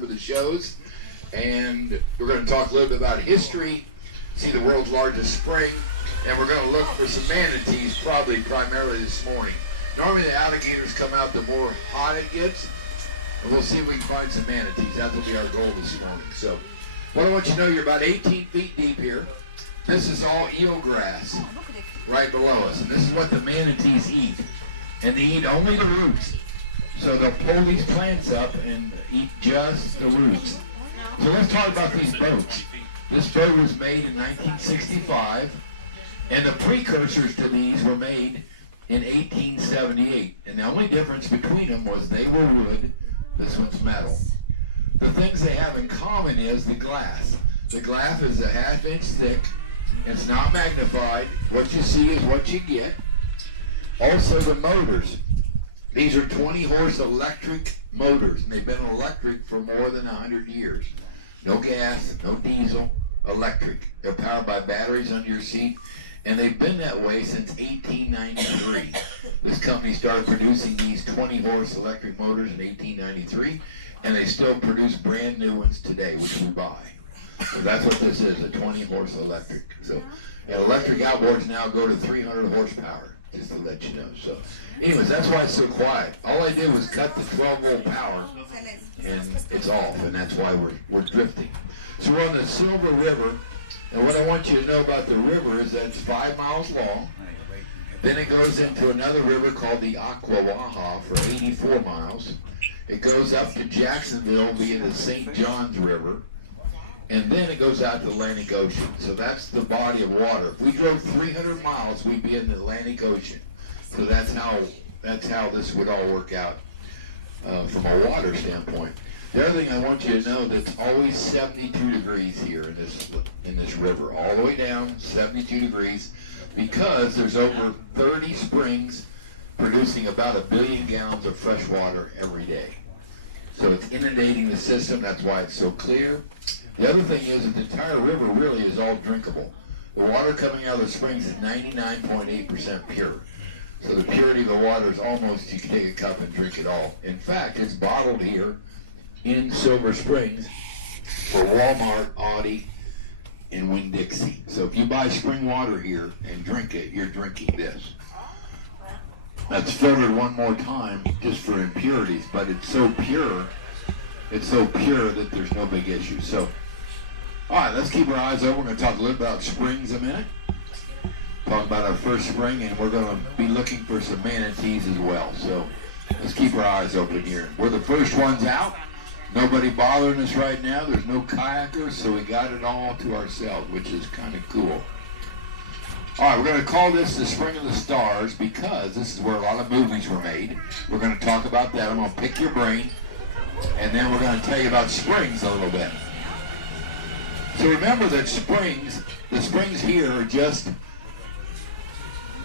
remember the shows. And we're going to talk a little bit about history, see the world's largest spring, and we're going to look for some manatees primarily this morning. Normally the alligators come out the more hot it gets, and we'll see if we can find some manatees. That will be our goal this morning. So what I want you to know, you're about 18 feet deep here. This is all eelgrass right below us, and this is what the manatees eat. And they eat only the roots. So they'll pull these plants up and eat just the roots. So let's talk about these boats. This boat was made in 1965, and the precursors to these were made in 1878. And the only difference between them was they were wood, this one's metal. The things they have in common is the glass. The glass is a ½ inch thick. It's not magnified. What you see is what you get. Also the motors. These are 20-horse electric motors, and they've been electric for more than 100 years. No gas, no diesel, electric. They're powered by batteries under your seat, and they've been that way since 1893. This company started producing these 20-horse electric motors in 1893, and they still produce brand new ones today, which we buy. So that's what this is, a 20-horse electric. So electric outboards now go to 300 horsepower, just to let you know. So anyways, that's why it's so quiet. All I did was cut the 12-volt power, and it's off, and that's why we're drifting. So we're on the Silver River, and what I want you to know about the river is that it's 5 miles long. Then it goes into another river called the Ocklawaha for 84 miles. It goes up to Jacksonville via the St. Johns River, and then it goes out to the Atlantic Ocean. So that's the body of water. If we drove 300 miles, we'd be in the Atlantic Ocean. So that's how this would all work out from a water standpoint. The other thing I want you to know, that's always 72 degrees here in this river, all the way down 72 degrees, because there's over 30 springs producing about 1 billion gallons of fresh water every day. So it's inundating the system. That's why it's so clear. The other thing is that the entire river really is all drinkable. The water coming out of the springs is 99.8% pure. So the purity of the water is almost, you can take a cup and drink it all. In fact, it's bottled here in Silver Springs for Walmart, Audi, and Winn-Dixie. So if you buy spring water here and drink it, you're drinking this. That's filtered one more time just for impurities, but it's so pure that there's no big issue. So, all right, let's keep our eyes open. We're going to talk a little about springs a minute. Talk about our first spring, and we're going to be looking for some manatees as well. So let's keep our eyes open here. We're the first ones out. Nobody bothering us right now. There's no kayakers, so we got it all to ourselves, which is kind of cool. All right, we're going to call this the Spring of the Stars because this is where a lot of movies were made. We're going to talk about that. I'm going to pick your brain, and then we're going to tell you about springs a little bit. So remember that the springs here are just,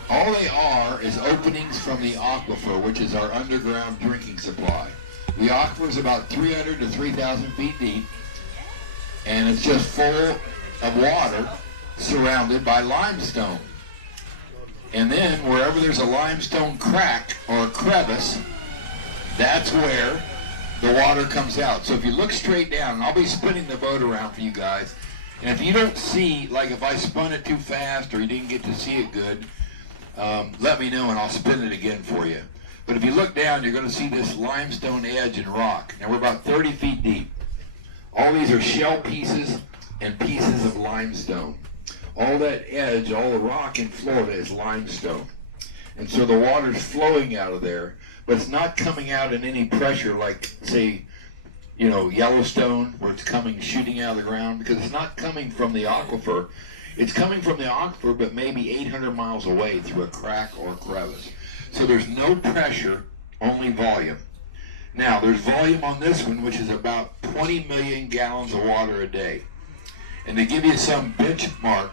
all they are is openings from the aquifer, which is our underground drinking supply. The aquifer is about 300 to 3,000 feet deep, and it's just full of water surrounded by limestone. And then wherever there's a limestone crack or a crevice, that's where the water comes out. So if you look straight down, and I'll be spinning the boat around for you guys, and if you don't see, like if I spun it too fast or you didn't get to see it good, let me know and I'll spin it again for you. But if you look down, you're going to see this limestone edge and rock. Now we're about 30 feet deep. All these are shell pieces and pieces of limestone. All that edge, all the rock in Florida is limestone. And so the water's flowing out of there, but it's not coming out in any pressure like, say, Yellowstone, where it's shooting out of the ground, because it's not coming from the aquifer. It's coming from the aquifer, but maybe 800 miles away through a crack or a crevice. So there's no pressure, only volume. Now, there's volume on this one, which is about 20 million gallons of water a day. And to give you some benchmark,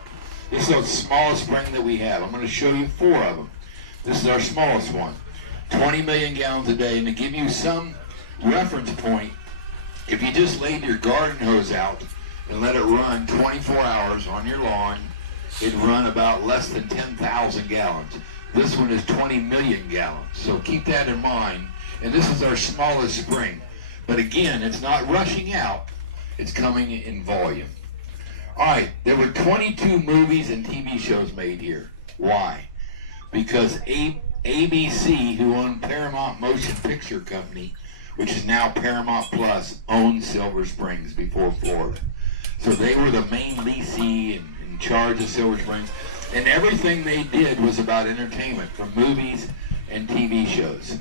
this is the smallest spring that we have. I'm going to show you 4 of them. This is our smallest one, 20 million gallons a day. And to give you some reference point, if you just laid your garden hose out and let it run 24 hours on your lawn, it'd run about less than 10,000 gallons. This one is 20 million gallons. So keep that in mind. And this is our smallest spring. But again, it's not rushing out. It's coming in volume. All right, there were 22 movies and TV shows made here. Why? Because ABC, who owned Paramount Motion Picture Company, which is now Paramount Plus, owned Silver Springs before Florida. So they were the main lessee and in charge of Silver Springs. And everything they did was about entertainment, from movies and TV shows.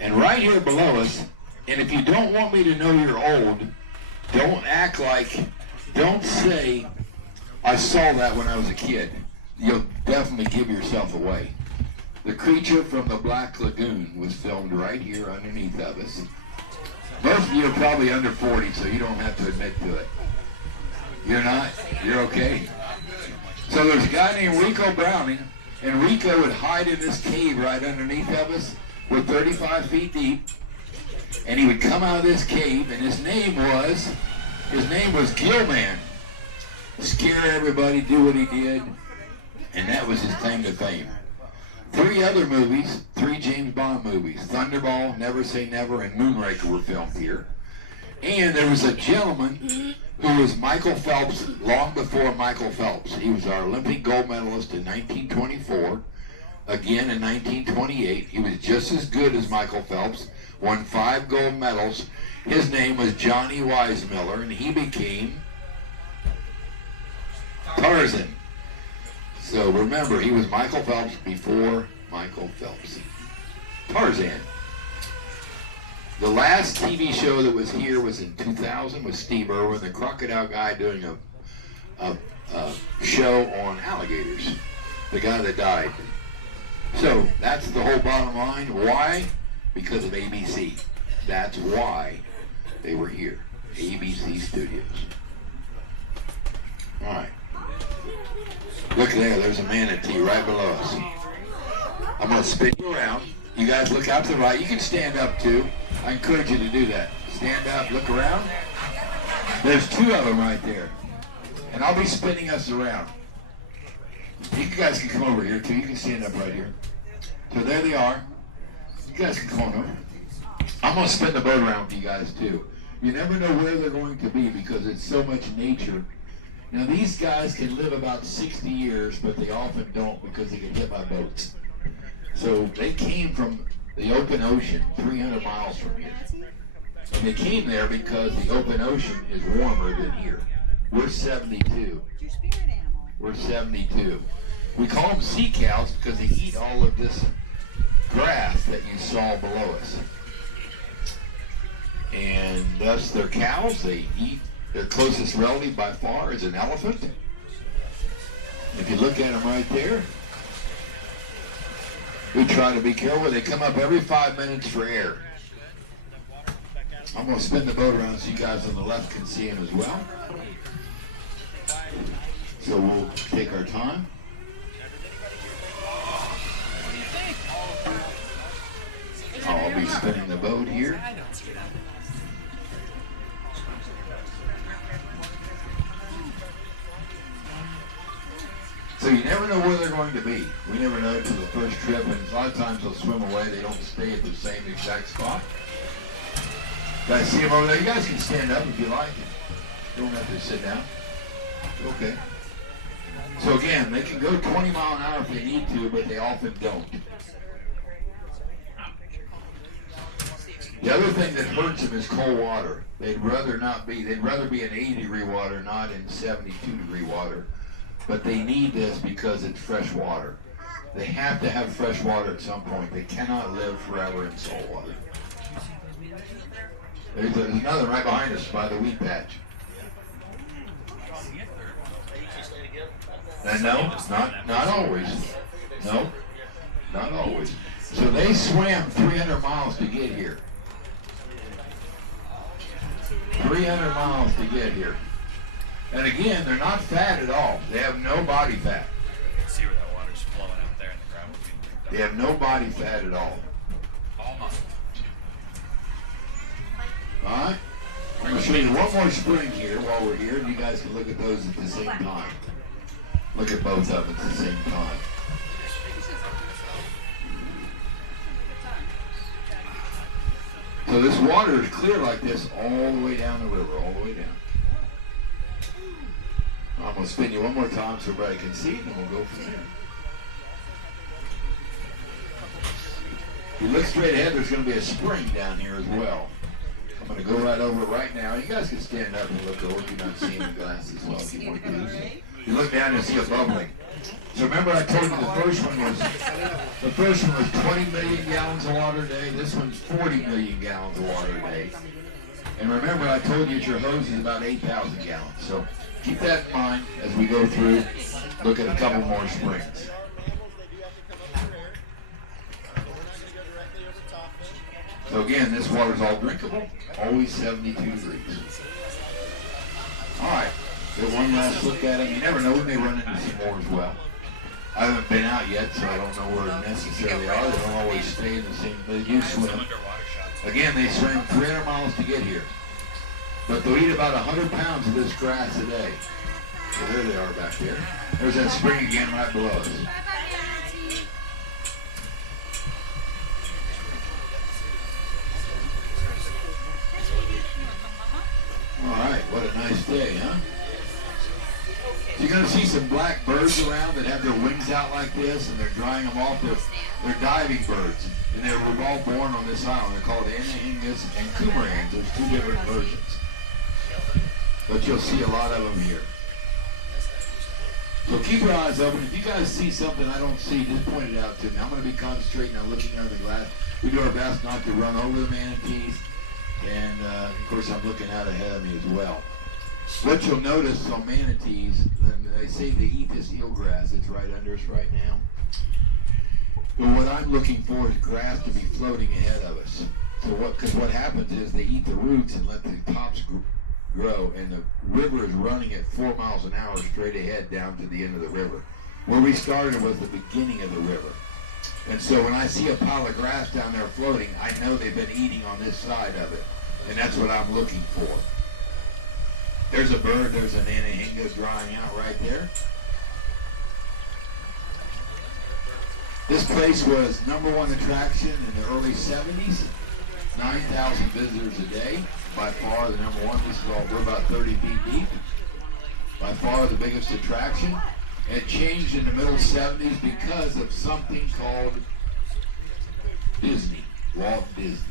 And right here below us, and if you don't want me to know you're old, don't act like, don't say, I saw that when I was a kid. You'll definitely give yourself away. The Creature from the Black Lagoon was filmed right here underneath of us. Most of you are probably under 40, so you don't have to admit to it. You're not? You're okay? So there's a guy named Rico Browning, and Rico would hide in this cave right underneath of us. We're 35 feet deep, and he would come out of this cave, and his name was Gillman. Scare everybody, do what he did, and that was his claim to fame. 3 other movies, 3 James Bond movies, Thunderball, Never Say Never, and Moonraker were filmed here. And there was a gentleman who was Michael Phelps long before Michael Phelps. He was our Olympic gold medalist in 1924, again in 1928. He was just as good as Michael Phelps, won 5 gold medals. His name was Johnny Weissmuller, and he became Tarzan. So remember, he was Michael Phelps before Michael Phelps. Tarzan. The last TV show that was here was in 2000 with Steve Irwin, the crocodile guy, doing a show on alligators. The guy that died. So that's the whole bottom line. Why? Because of ABC. That's why they were here. ABC Studios. All right. Look there, there's a manatee right below us. I'm going to spin you around. You guys look out to the right. You can stand up too. I encourage you to do that. Stand up, look around. There's 2 of them right there. And I'll be spinning us around. You guys can come over here too. You can stand up right here. So there they are. You guys can come on over. I'm going to spin the boat around for you guys too. You never know where they're going to be because it's so much nature. Now these guys can live about 60 years, but they often don't because they get hit by boats. So they came from the open ocean 300 miles from here. And they came there because the open ocean is warmer than here. We're 72. We're 72. We call them sea cows because they eat all of this grass that you saw below us. And thus they're cows. They eat. Their closest relative by far is an elephant. If you look at them right there, we try to be careful. They come up every 5 minutes for air. I'm going to spin the boat around so you guys on the left can see them as well. So we'll take our time. I'll be spinning the boat here. So you never know where they're going to be. We never know until the first trip, and a lot of times they'll swim away. They don't stay at the same exact spot. Guys, see them over there? You guys can stand up if you like. You don't have to sit down. Okay. So again, they can go 20 mile an hour if they need to, but they often don't. The other thing that hurts them is cold water. They'd rather be in 80-degree water, not in 72-degree water. But they need this because it's fresh water. They have to have fresh water at some point. They cannot live forever in salt water. There's another right behind us by the weed patch. And no, not always. No, not always. So they swam 300 miles to get here. 300 miles to get here. And again, they're not fat at all. They have no body fat. You can see where that water's flowing out there in the ground. They have no body fat at all. All muscle. All right? I'm going to show you one more spring here while we're here, and you guys can look at those at the same time. Look at both of them at the same time. So So this water is clear like this all the way down the river, all the way down. I'm going to spin you one more time so everybody can see, and then we'll go from there. If you look straight ahead, there's going to be a spring down here as well. I'm going to go right over it right now. You guys can stand up and look over if you're not seeing the glasses well if you want to. You look down and see a bubbling. So remember I told you the first one was 20 million gallons of water a day. This one's 40 million gallons of water a day. And remember I told you that your hose is about 8,000 gallons. So keep that in mind as we go through, look at a couple more springs. So again, this water is all drinkable, always 72 degrees. All right, get one last look at them. You never know, we may run into some more as well. I haven't been out yet, so I don't know where they necessarily are. They don't always stay in the same place. You swim. Again, they swim 300 miles to get here. But they'll eat about 100 pounds of this grass a day. So there they are back there. There's that spring again right below us. All right, what a nice day, huh? So you're going to see some black birds around that have their wings out like this, and they're drying them off. They're diving birds, and they were all born on this island. They're called Anahingas and Coumarans. There's two different versions. But you'll see a lot of them here. So keep your eyes open. If you guys see something I don't see, just point it out to me. I'm going to be concentrating on looking under the glass. We do our best not to run over the manatees. And of course I'm looking out ahead of me as well. What you'll notice on manatees, they say they eat this eelgrass that's right under us right now. But what I'm looking for is grass to be floating ahead of us. So because what happens is they eat the roots and let the tops grow, and the river is running at 4 miles an hour straight ahead down to the end of the river. Where we started was the beginning of the river. And so when I see a pile of grass down there floating, I know they've been eating on this side of it. And that's what I'm looking for. There's a bird, there's an anahinga drying out right there. This place was #1 attraction in the early 70s. 9,000 visitors a day. By far the #1. This is all, we're about 30 feet deep. By far the biggest attraction. It changed in the middle 70s because of something called Disney, Walt Disney.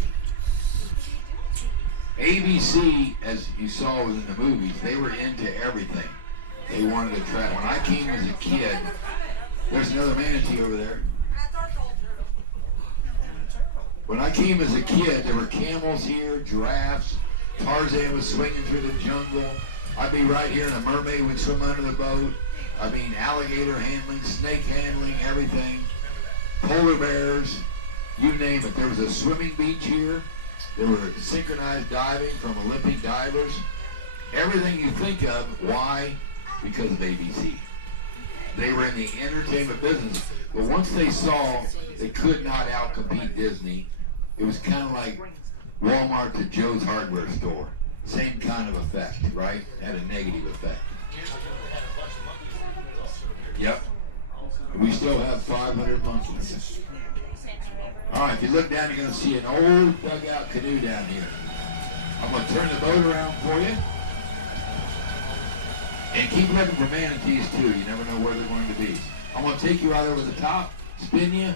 ABC, as you saw in the movies, they were into everything. They wanted to track. When I came as a kid, there's another manatee over there. When I came as a kid, there were camels here, giraffes. Tarzan was swinging through the jungle. I'd be right here and a mermaid would swim under the boat. I mean, alligator handling, snake handling, everything. Polar bears, you name it. There was a swimming beach here. There were synchronized diving from Olympic divers. Everything you think of. Why? Because of ABC. They were in the entertainment business. But once they saw they could not outcompete Disney, it was kind of like Walmart to Joe's hardware store. Same kind of effect, right? Had a negative effect. Yep. We still have 500 monkeys. All right, if you look down, you're going to see an old dugout canoe down here. I'm going to turn the boat around for you. And keep looking for manatees, too. You never know where they're going to be. I'm going to take you right over the top, spin you.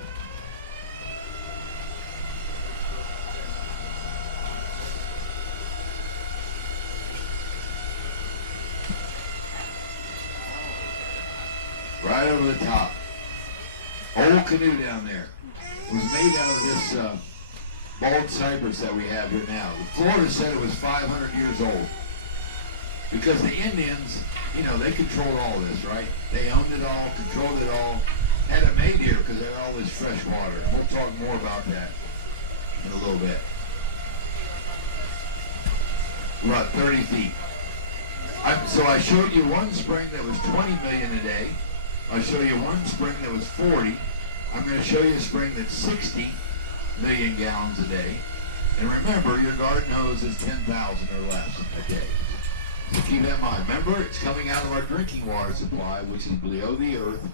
Right over the top. Old canoe down there. It was made out of this bald cypress that we have here now. Florida said it was 500 years old. Because the Indians, you know, they controlled all this, right? They owned it all, controlled it all, had it made here because they had all this fresh water. We'll talk more about that in a little bit. We're about 30 feet. So I showed you one spring that was 20 million a day. I'll show you one spring that was 40. I'm going to show you a spring that's 60 million gallons a day. And remember, your garden hose is 10,000 or less a day. So keep that in mind. Remember, it's coming out of our drinking water supply, which is below the earth,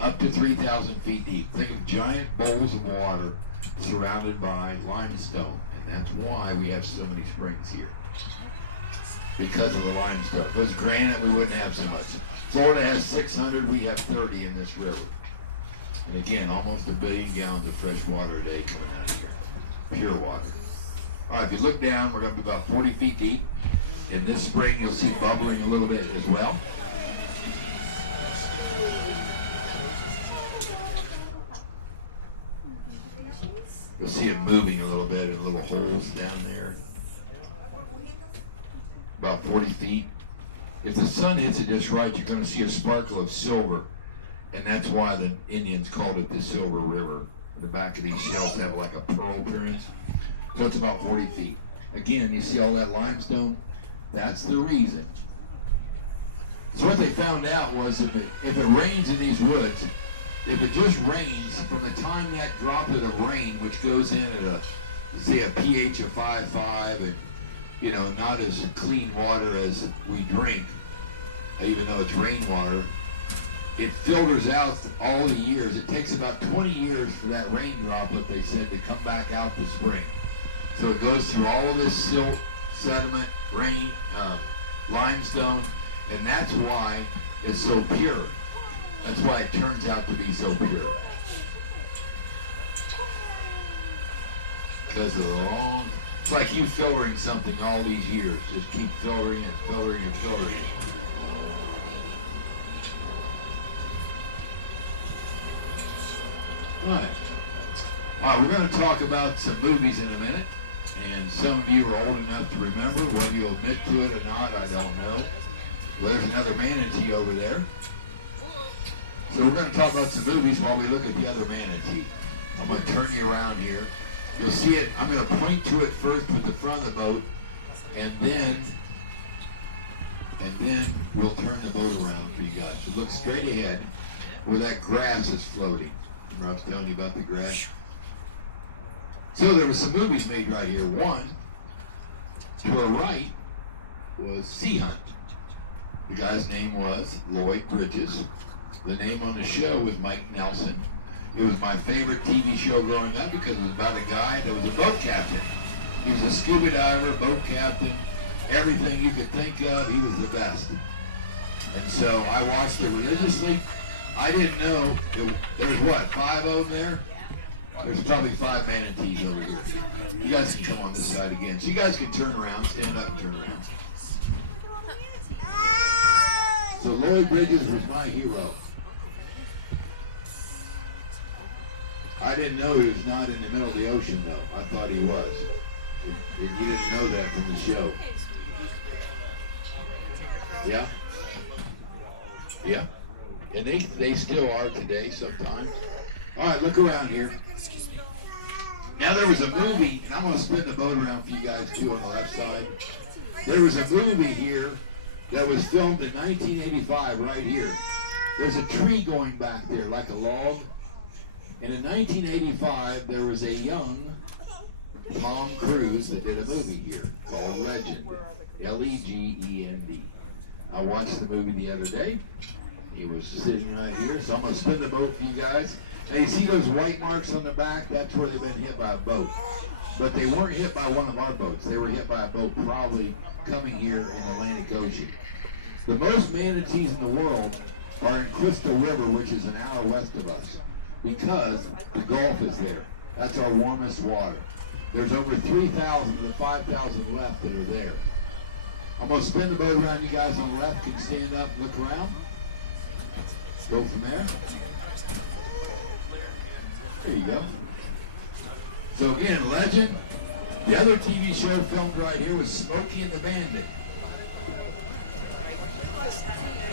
up to 3,000 feet deep. Think of giant bowls of water surrounded by limestone. That's why we have so many springs here. Because of the limestone. If it was granite, we wouldn't have so much. Florida has 600, we have 30 in this river. And again, almost 1 billion gallons of fresh water a day coming out of here. Pure water. All right, if you look down, we're going to be about 40 feet deep. In this spring, you'll see bubbling a little bit as well. You'll see it moving a little bit in little holes down there. About 40 feet. If the sun hits it just right, you're going to see a sparkle of silver. And that's why the Indians called it the Silver River. The back of these shells have like a pearl appearance. So it's about 40 feet. Again, you see all that limestone? That's the reason. So what they found out was if it rains in these woods, if it just rains from the time that droplet of rain, which goes in at say a pH of 5.5 and not as clean water as we drink, even though it's rainwater, it filters out all the years. It takes about 20 years for that rain droplet, they said, to come back out the spring. So it goes through all of this silt, sediment, rain, limestone, and that's why it's so pure. That's why it turns out to be so pure. Because of the long, it's like you filtering something all these years. Just keep filtering and filtering and filtering it. All right, we're going to talk about some movies in a minute. And some of you are old enough to remember. Whether you'll admit to it or not, I don't know. Well, there's another manatee over there. So we're going to talk about some movies while we look at the other manatee. I'm going to turn you around here. You'll see it. I'm going to point to it first with the front of the boat, and then we'll turn the boat around for you guys. So look straight ahead where that grass is floating. Remember I was telling you about the grass? So there were some movies made right here. One, to our right, was Sea Hunt. The guy's name was Lloyd Bridges. The name on the show was Mike Nelson. It was my favorite TV show growing up because it was about a guy that was a boat captain. He was a scuba diver, boat captain, everything you could think of, he was the best. And so I watched it religiously. I didn't know, there's what, 5 of them there? There's probably 5 manatees over here. You guys can come on this side again. So you guys can turn around, stand up and turn around. So Lloyd Bridges was my hero. I didn't know he was not in the middle of the ocean, though. I thought he was. You didn't know that from the show. Yeah? Yeah. And they still are today sometimes. All right, look around here. Now there was a movie, and I'm going to spin the boat around for you guys too on the left side. There was a movie here that was filmed in 1985 right here. There's a tree going back there like a log. And in 1985, there was a young Tom Cruise that did a movie here called Legend. Legend. I watched the movie the other day. He was sitting right here, so I'm going to spin the boat for you guys. Now you see those white marks on the back? That's where they've been hit by a boat. But they weren't hit by one of our boats. They were hit by a boat probably coming here in the Atlantic Ocean. The most manatees in the world are in Crystal River, which is an hour west of us, because the Gulf is there. That's our warmest water. There's over 3,000 of the 5,000 left that are there. I'm going to spin the boat around. You guys on the left can stand up and look around. Go from there. There you go. So again, Legend. The other TV show filmed right here was Smokey and the Bandit.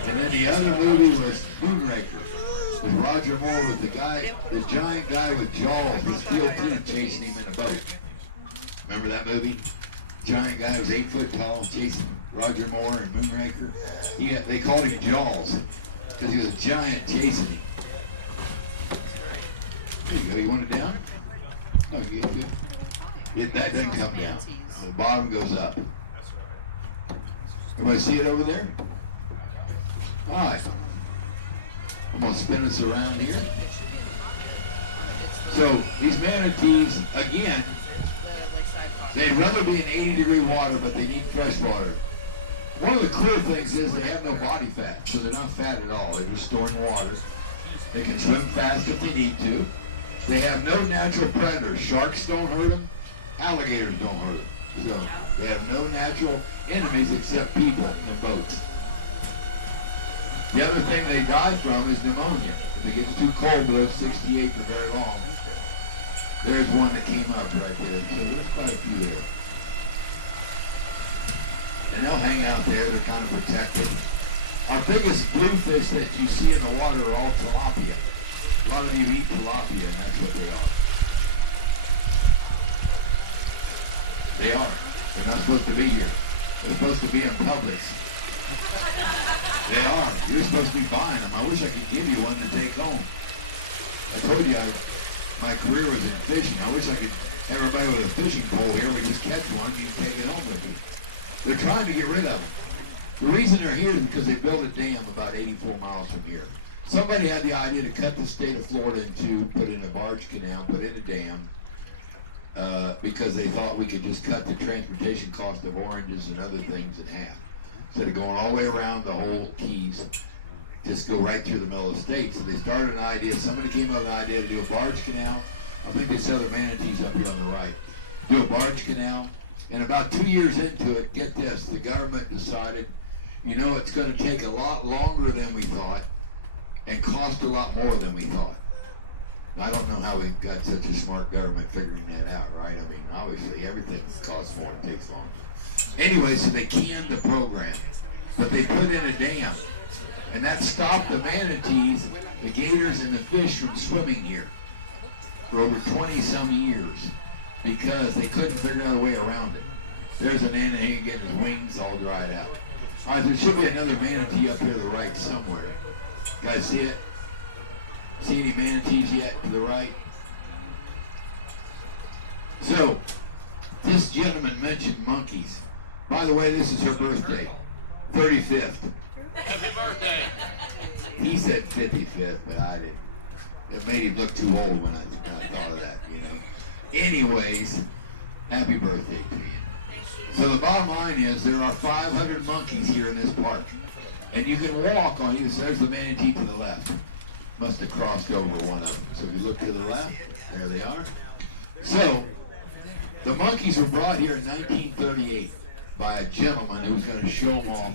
And then the other movie was Moonraker, with Roger Moore, with the giant guy with jaws with steel teeth chasing him in a boat. Remember that movie? Giant guy who was 8 foot tall chasing Roger Moore in Moonraker. They called him Jaws because he was a giant chasing him. There you go. You want it down? No, you get good. That doesn't come down. The bottom goes up. Everybody see it over there? All right. I'm going to spin us around here. So these manatees, again, They'd rather be in 80-degree water, but they need fresh water. One of the cool things is they have no body fat, so they're not fat at all. They're just storing water. They can swim fast if they need to. They have no natural predators. Sharks don't hurt them. Alligators don't hurt them. So they have no natural enemies except people and boats. The other thing they die from is pneumonia. If it gets too cold below 68 for very long. There's one that came up right there. So there's quite a few there. And they'll hang out there. They're kind of protected. Our biggest bluefish that you see in the water are all tilapia. A lot of you eat tilapia, and that's what they are. They are. They're not supposed to be here. They're supposed to be in Publix. They are. You're supposed to be buying them. I wish I could give you one to take home. I told you my career was in fishing. I wish I could have everybody with a fishing pole here. We just catch one, you can take it home with you. They're trying to get rid of them. The reason they're here is because they built a dam about 84 miles from here. Somebody had the idea to cut the state of Florida in two, put in a barge canal, put in a dam, because they thought we could just cut the transportation cost of oranges and other things in half. Instead of going all the way around the whole Keys, just go right through the middle of the state. So they started an idea, somebody came up with an idea to do a barge canal. I think they sell the manatees up here on the right. Do a barge canal, and about 2 years into it, get this, the government decided, you know, it's going to take a lot longer than we thought and cost a lot more than we thought. I don't know how we got such a smart government figuring that out, right? I mean, obviously, everything costs more and takes longer. Anyway, so they canned the program, but they put in a dam, and that stopped the manatees, the gators, and the fish from swimming here for over 20-some years because they couldn't figure out a way around it. There's an manatee getting his wings all dried out. All right, there should be another manatee up here to the right somewhere. You guys see it? See any manatees yet to the right? So, this gentleman mentioned monkeys. By the way, this is her birthday, 35th. Happy birthday! He said 55th, but I didn't. It made him look too old when I thought of that, you know. Anyways, happy birthday to you. So the bottom line is there are 500 monkeys here in this park. And you can walk on either side. There's the manatee to the left. Must have crossed over one of them. So if you look to the left, there they are. So, the monkeys were brought here in 1938 by a gentleman who was going to show them off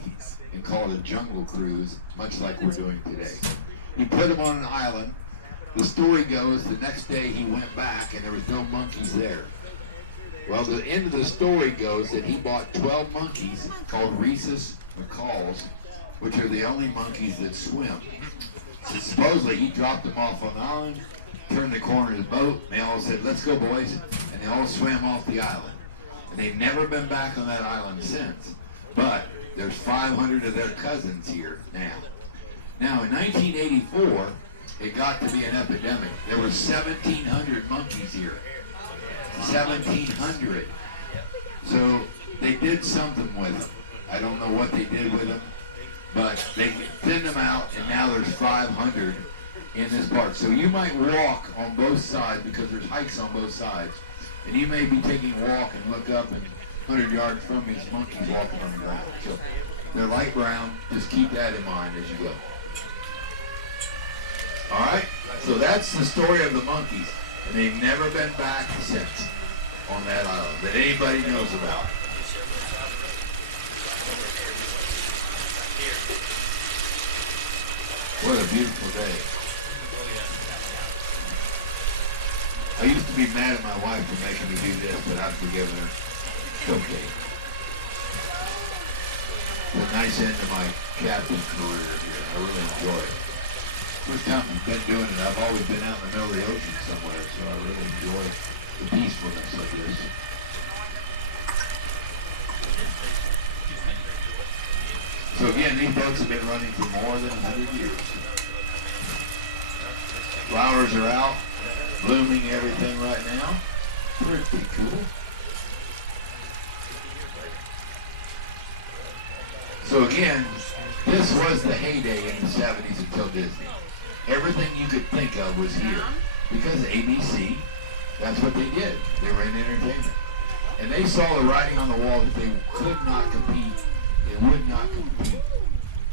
and call it a jungle cruise, much like we're doing today. He put them on an island. The story goes the next day he went back and there was no monkeys there. Well, the end of the story goes that he bought 12 monkeys called rhesus macaws, which are the only monkeys that swim. So supposedly he dropped them off on the island, turned the corner of his boat, and they all said, "Let's go, boys," and they all swam off the island. And they've never been back on that island since. But there's 500 of their cousins here now. Now, in 1984, it got to be an epidemic. There were 1,700 monkeys here. 1,700. So they did something with them. I don't know what they did with them, but they thinned them out, and now there's 500 in this park. So you might walk on both sides because there's hikes on both sides, and you may be taking a walk and look up and 100 yards from these monkeys walking on the ground. So they're light brown. Just keep that in mind as you go. All right? So that's the story of the monkeys, and they've never been back since on that island that anybody knows about. What a beautiful day. I used to be mad at my wife for making me do this, but I've forgiven her. It's okay. It's a nice end to my captain career here. I really enjoy it. First time I've been doing it, I've always been out in the middle of the ocean somewhere, so I really enjoy the peacefulness of this. So again, these boats have been running for more than 100 years. Flowers are out, blooming everything right now. Pretty cool. So again, this was the heyday in the 70s until Disney. Everything you could think of was here. Because ABC, that's what they did. They were in entertainment. And they saw the writing on the wall that they could not compete, they would not compete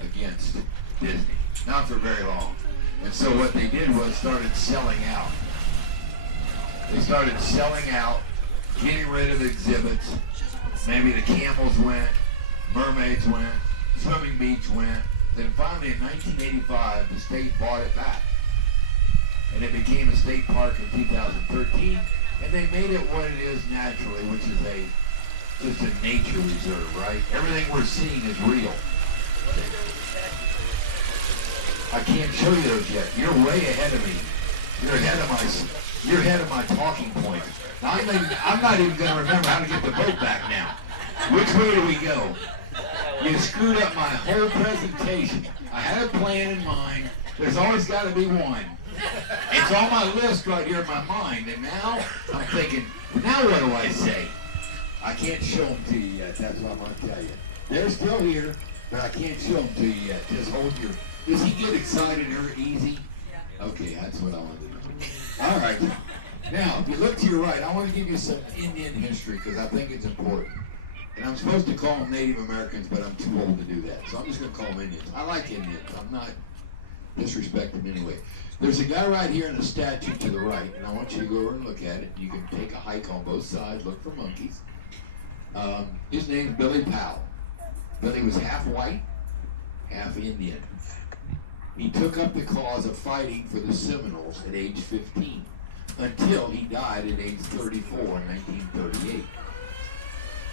against Disney. Not for very long. And so what they did was started selling out. They started selling out, getting rid of exhibits. Maybe the camels went, mermaids went, swimming beach went. Then finally in 1985, the state bought it back. And it became a state park in 2013. And they made it what it is naturally, which is just a nature reserve, right? Everything we're seeing is real. I can't show you those yet. You're way ahead of me. You're ahead of my talking point. Now, I'm not even going to remember how to get the boat back now. Which way do we go? You screwed up my whole presentation. I had a plan in mind. There's always got to be one. It's on my list right here in my mind. And now I'm thinking, now what do I say? I can't show them to you yet. That's what I'm going to tell you. They're still here, but I can't show them to you yet. Just hold your... Does he get excited or easy? Okay, that's what I want to know. All right. Now, if you look to your right, I want to give you some Indian history because I think it's important. And I'm supposed to call them Native Americans, but I'm too old to do that. So I'm just going to call them Indians. I like Indians. I'm not disrespecting them anyway. There's a guy right here in the statue to the right, and I want you to go over and look at it. You can take a hike on both sides, look for monkeys. His name's Billy Powell. Billy was half white, half Indian. He took up the cause of fighting for the Seminoles at age 15 until he died at age 34 in 1938.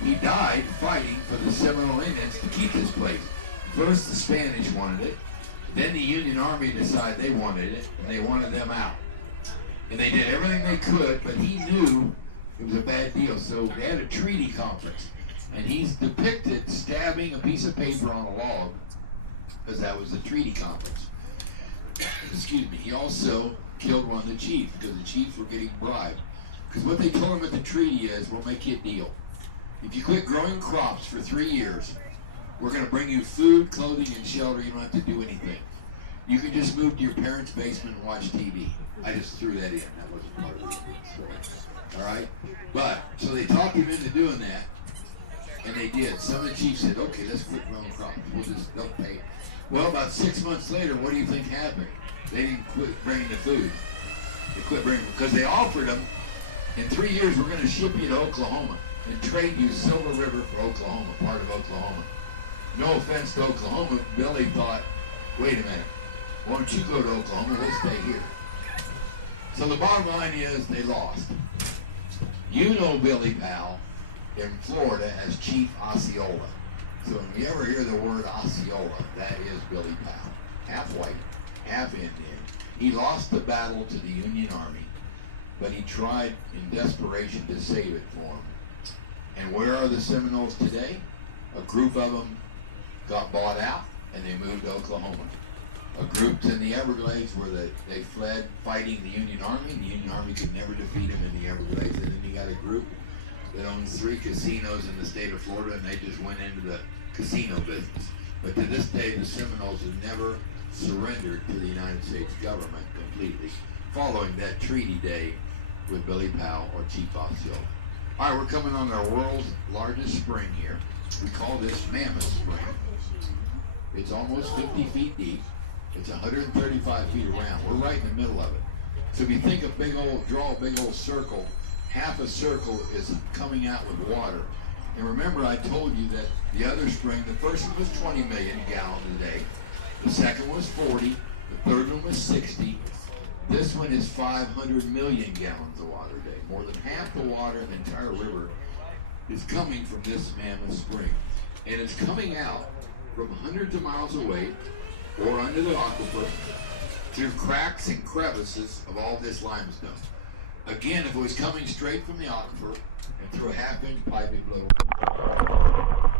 He died fighting for the Seminole Indians to keep this place. First the Spanish wanted it, then the Union Army decided they wanted it, and they wanted them out. And they did everything they could, but he knew it was a bad deal, so they had a treaty conference. And he's depicted stabbing a piece of paper on a log, because that was the treaty conference. Excuse me. He also killed one of the chiefs, because the chiefs were getting bribed. Because what they told him at the treaty is, we'll make you a deal. If you quit growing crops for 3 years, we're going to bring you food, clothing, and shelter. You don't have to do anything. You can just move to your parents' basement and watch TV. I just threw that in. That wasn't part of the story. All right? But, so they talked him into doing that, and they did. Some of the chiefs said, okay, let's quit growing crops. They'll pay. Well, about 6 months later, what do you think happened? They didn't quit bringing the food. They quit bringing, because they offered them, in 3 years, we're going to ship you to Oklahoma and trade you Silver River for Oklahoma, part of Oklahoma. No offense to Oklahoma, Billy thought, wait a minute, why don't you go to Oklahoma, we'll stay here. So the bottom line is they lost. You know Billy Powell in Florida as Chief Osceola. So when you ever hear the word Osceola, that is Billy Powell. Half white, half Indian. He lost the battle to the Union Army, but he tried in desperation to save it for him. And where are the Seminoles today? A group of them got bought out and they moved to Oklahoma. A group's in the Everglades where they fled fighting the Union Army. The Union Army could never defeat them in the Everglades. And then you got a group that owns 3 casinos in the state of Florida, and they just went into the casino business. But to this day, the Seminoles have never surrendered to the United States government completely, following that treaty day with Billy Powell or Chief Osceola. All right, we're coming on our world's largest spring here. We call this Mammoth Spring. It's almost 50 feet deep. It's 135 feet around. We're right in the middle of it. So if you think draw a big old circle, half a circle is coming out with water. And remember, I told you that the other spring, the first one was 20 million gallons a day. The second was 40. The third one was 60. This one is 500 million gallons of water a day. More than half the water in the entire river is coming from this Mammoth Spring. And it's coming out from hundreds of miles away or under the aquifer through cracks and crevices of all this limestone. Again, if it was coming straight from the aquifer and through a half-inch pipe, it would blow.